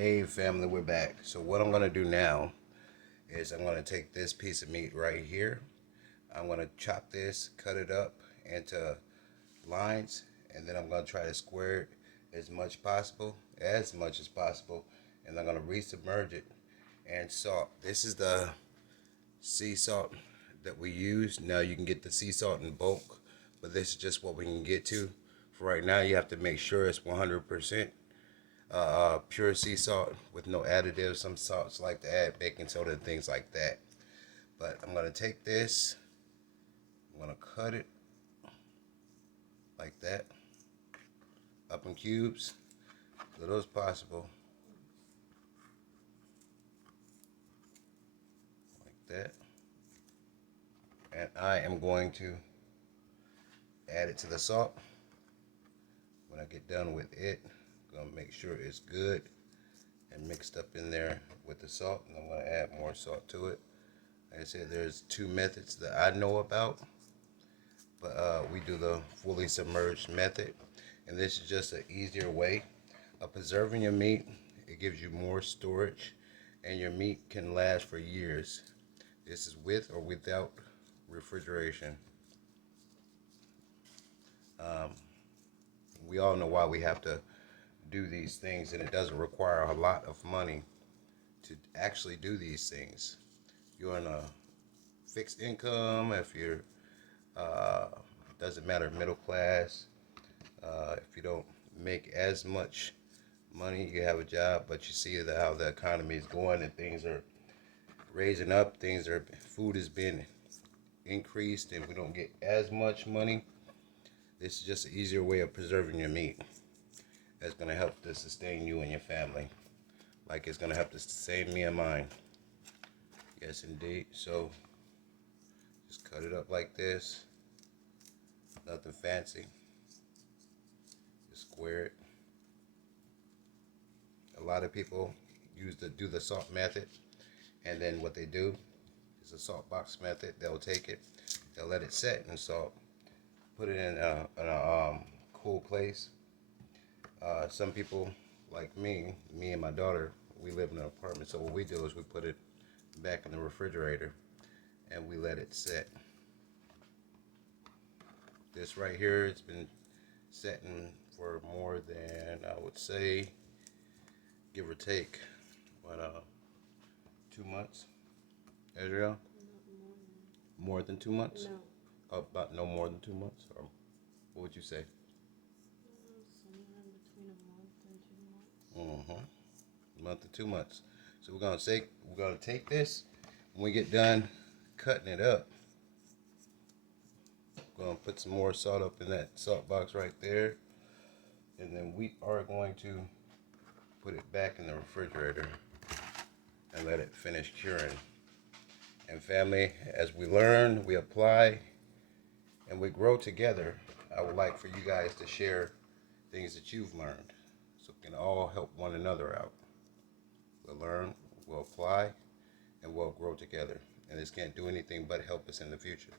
Hey family, we're back. So what I'm gonna do now is I'm gonna take this piece of meat right here. I'm gonna chop this, cut it up into lines, and then I'm gonna try to square it as much as possible, and I'm gonna resubmerge it and salt. This is the sea salt that we use. Now you can get the sea salt in bulk, but this is just what we can get to. For right now, you have to make sure it's 100% pure sea salt with no additives. Some salts like to add baking soda and things like that. But I'm gonna take this, I'm gonna cut it like that, up in cubes, little as possible, like that. And I am going to add it to the salt. When I get done with it, I'm gonna make sure it's good and mixed up in there with the salt. And I'm gonna add more salt to it. Like I said, there's two methods that I know about, but we do the fully submerged method, and this is just an easier way of preserving your meat. It gives you more storage, and your meat can last for years. This is with or without refrigeration. Um, we all know why we have to do these things, and it doesn't require a lot of money to actually do these things. You're in a fixed income, if you're uh, doesn't matter, middle class, if you don't make as much money, you have a job, but you see how the economy is going and things are raising up, food is being increased, and we don't get as much money. This is just an easier way of preserving your meat. That's gonna help to sustain you and your family, like it's gonna help to sustain me and mine. Yes, indeed. So just cut it up like this. Nothing fancy. Just square it. A lot of people do the salt method, and then what they do is the salt box method. They'll take it, they'll let it set in salt, put it in a cool place. Some people like me and my daughter, we live in an apartment, so what we do is we put it back in the refrigerator and we let it set. This right here, it's been setting for more than, I would say, give or take, what, 2 months, Adriel? More than 2 months? No. About no more than 2 months? Or what would you say? Somewhere in between a month and 2 months. A month to 2 months. So we're gonna take this. When we get done cutting it up, we're gonna put some more salt up in that salt box right there, and then we are going to put it back in the refrigerator and let it finish curing. And family, as we learn, we apply, and we grow together, I would like for you guys to share things that you've learned so we can all help one another out. We'll learn, we'll apply, and we'll grow together. And this can't do anything but help us in the future.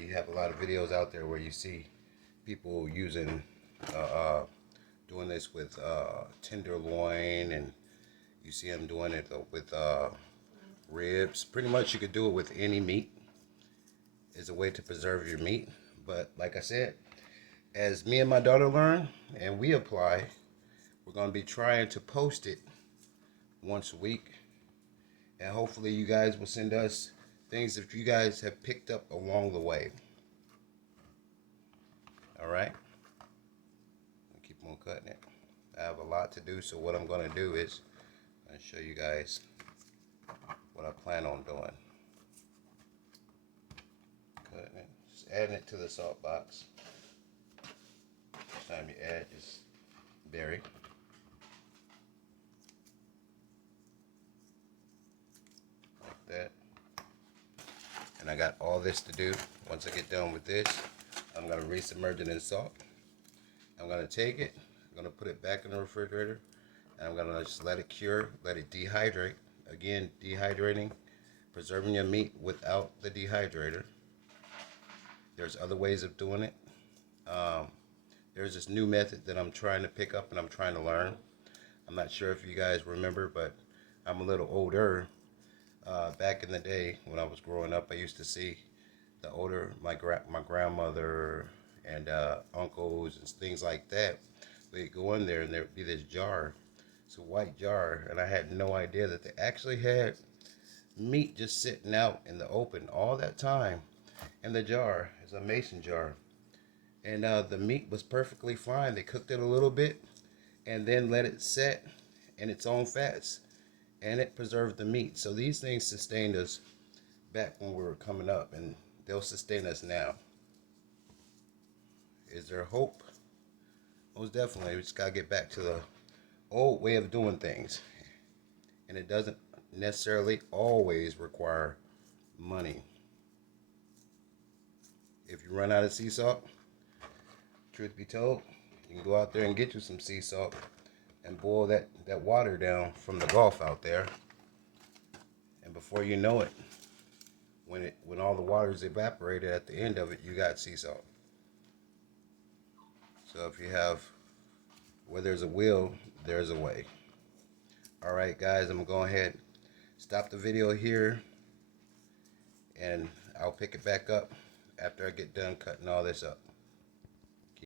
You have a lot of videos out there where you see people doing this with tenderloin, and you see them doing it with ribs. Pretty much you could do it with any meat. It's a way to preserve your meat. But like I said, as me and my daughter learn and we apply, we're going to be trying to post it once a week. And hopefully you guys will send us things that you guys have picked up along the way. All right? I'll keep on cutting it. I have a lot to do, so what I'm going to do is I'll show you guys what I plan on doing. Cutting it. Just adding it to the salt box. Each time you add, just bury. Like that. And I got all this to do. Once I get done with this, I'm going to resubmerge it in salt. I'm going to take it, I'm going to put it back in the refrigerator, and I'm going to just let it cure, let it dehydrate. Again, dehydrating, preserving your meat without the dehydrator. There's other ways of doing it. There's this new method that I'm trying to pick up and I'm trying to learn. I'm not sure if you guys remember, but I'm a little older. Back in the day when I was growing up, I used to see the older my grandmother and uncles and things like that. We'd go in there and there'd be this jar. It's a white jar, and I had no idea that they actually had meat just sitting out in the open all that time. And the jar is a mason jar, and the meat was perfectly fine. They cooked it a little bit and then let it set in its own fats, and it preserved the meat. So these things sustained us back when we were coming up, and they'll sustain us now. Is there hope? Most definitely. We just gotta get back to the old way of doing things, and it doesn't necessarily always require money. If you run out of sea salt, truth be told, you can go out there and get you some sea salt and boil that water down from the Gulf out there. And before you know it, when all the water is evaporated at the end of it, you got sea salt. So if you have where there's a will, there's a way. All right, guys, I'm gonna go ahead, stop the video here, and I'll pick it back up after I get done cutting all this up.